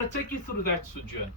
going to take you through that sojourn.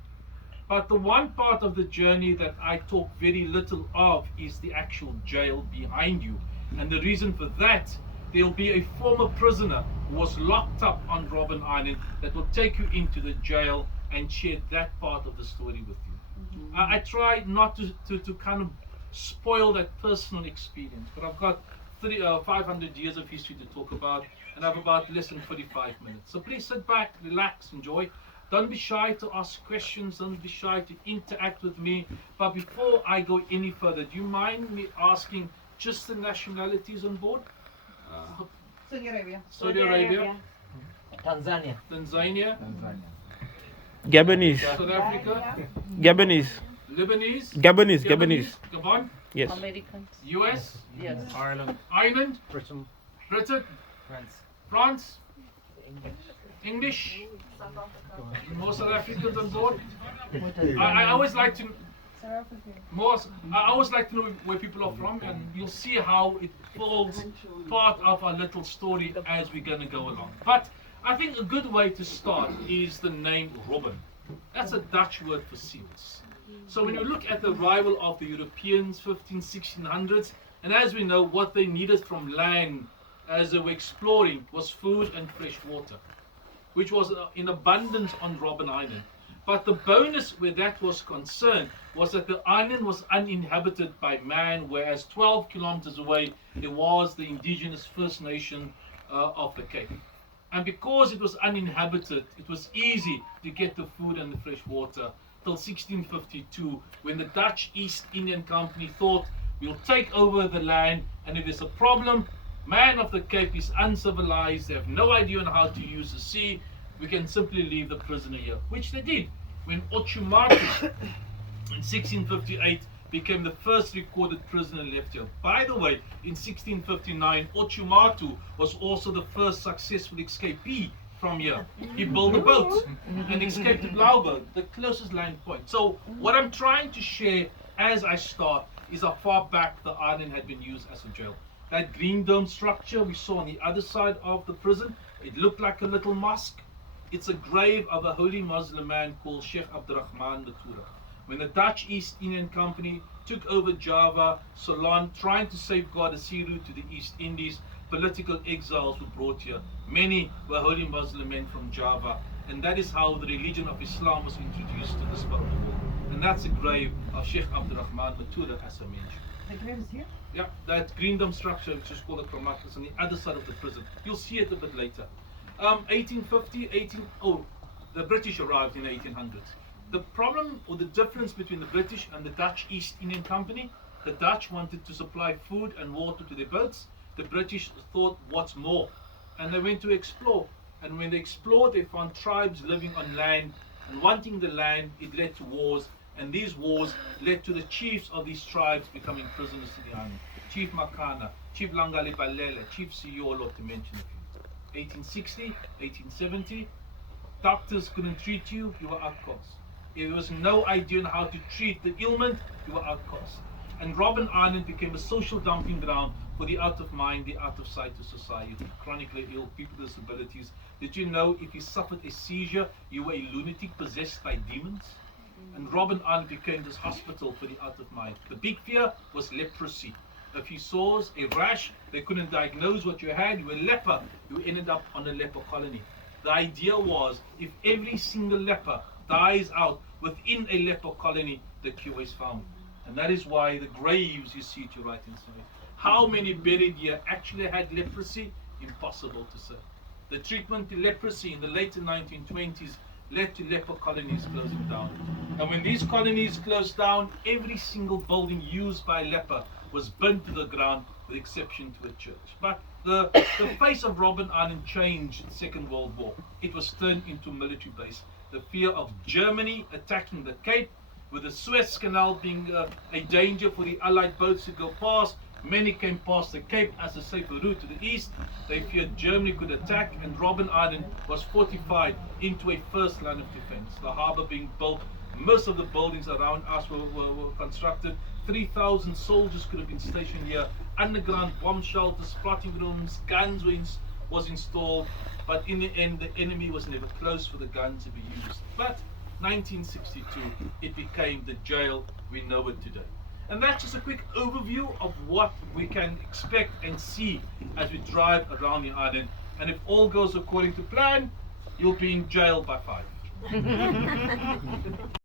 But the one part of the journey that I talk very little of is the actual jail behind you. And the reason for that, there'll be a former prisoner who was locked up on Robben Island that will take you into the jail and share that part of the story with you. I try not to kind of spoil that personal experience, but I've got 500 years of history to talk about, and I have about less than 45 minutes. So please sit back, relax, enjoy. Don't be shy to ask questions, don't be shy to interact with me. But before I go any further, do you mind me asking just the nationalities on board? Saudi Arabia. Saudi Arabia, Tanzania. Tanzania, Gabonese. South Africa, Gabonese. Lebanese, Gabonese. Gabon, Yes. Americans. US, Yes. Ireland. Ireland, Britain. Britain, France. France, English, more South Africans on board. I always like to I always like to know where people are from, and you'll see how it forms part of our little story as we're going to go along. But I think a good way to start is the name Robben. That's a Dutch word for seals. So when you look at the arrival of the Europeans, 1600s, and as we know, what they needed from land as they were exploring was food and fresh water, which was in abundance on Robben Island. But the bonus where that was concerned was that the island was uninhabited by man, whereas 12 kilometers away there was the indigenous First Nation of the Cape. And because it was uninhabited, it was easy to get the food and the fresh water till 1652, when the Dutch East Indian Company thought, we'll take over the land, and if there's a problem, man of the Cape is uncivilized, they have no idea on how to use the sea, we can simply leave the prisoner here, which they did. When Ochumatu in 1658 became the first recorded prisoner left here. By the way, in 1659, Ochumatu was also the first successful escapee from here. He built a boat and escaped to Blauberg, the closest land point. So what I'm trying to share as I start is how far back the island had been used as a jail. That green dome structure we saw on the other side of the prison, it looked like a little mosque. It's a grave of a holy Muslim man called Sheikh Abdurrahman Matura. When the Dutch East Indian Company took over Java, Ceylon, trying to safeguard a sea route to the East Indies, political exiles were brought here. Many were holy Muslim men from Java, and that is how the religion of Islam was introduced to this part of the world. And that's the grave of Sheikh Abdurrahman Matura, as I mentioned. The grave is here? Yeah, that green dome structure, which is called the Kramak, is on the other side of the prison. You'll see it a bit later. 1850, the British arrived in the 1800s. The problem or the difference between the British and the Dutch East Indian Company, the Dutch wanted to supply food and water to their boats. The British thought, what's more? And they went to explore. And when they explored, they found tribes living on land. And wanting the land, it led to wars. And these wars led to the chiefs of these tribes becoming prisoners to the island. Chief Makana, Chief Langali Balele, Chief Siyolo, to mention a few. 1860, 1870, doctors couldn't treat you, you were outcast. If there was no idea on how to treat the ailment, you were outcast. And Robben Island became a social dumping ground for the out of mind, the out of sight of society, chronically ill, people with disabilities. Did you know if you suffered a seizure, you were a lunatic possessed by demons? And Robben Island became this hospital for the out of mind. The big fear was leprosy. A few sores, a rash, they couldn't diagnose what you had, you were a leper, you ended up on a leper colony. The idea was, if every single leper dies out within a leper colony, the cure is found. And that is why the graves you see to your right hand side. How many buried here actually had leprosy? Impossible to say. The treatment to leprosy in the late 1920s led to leper colonies closing down. And when these colonies closed down, every single building used by leper was burnt to the ground, with exception to a church. But the face of Robben Island changed in the Second World War. It was turned into a military base. The fear of Germany attacking the Cape, with the Suez Canal being a danger for the Allied boats to go past. Many came past the Cape as a safer route to the east. They feared Germany could attack, and Robben Island was fortified into a first line of defense. The harbor being built, most of the buildings around us were constructed. 3,000 soldiers could have been stationed here. Underground bomb shelters, plotting rooms, guns were was installed, but in the end, the enemy was never close for the gun to be used. But 1962, it became the jail we know it today. And that's just a quick overview of what we can expect and see as we drive around the island. And if all goes according to plan, you'll be in jail by 5.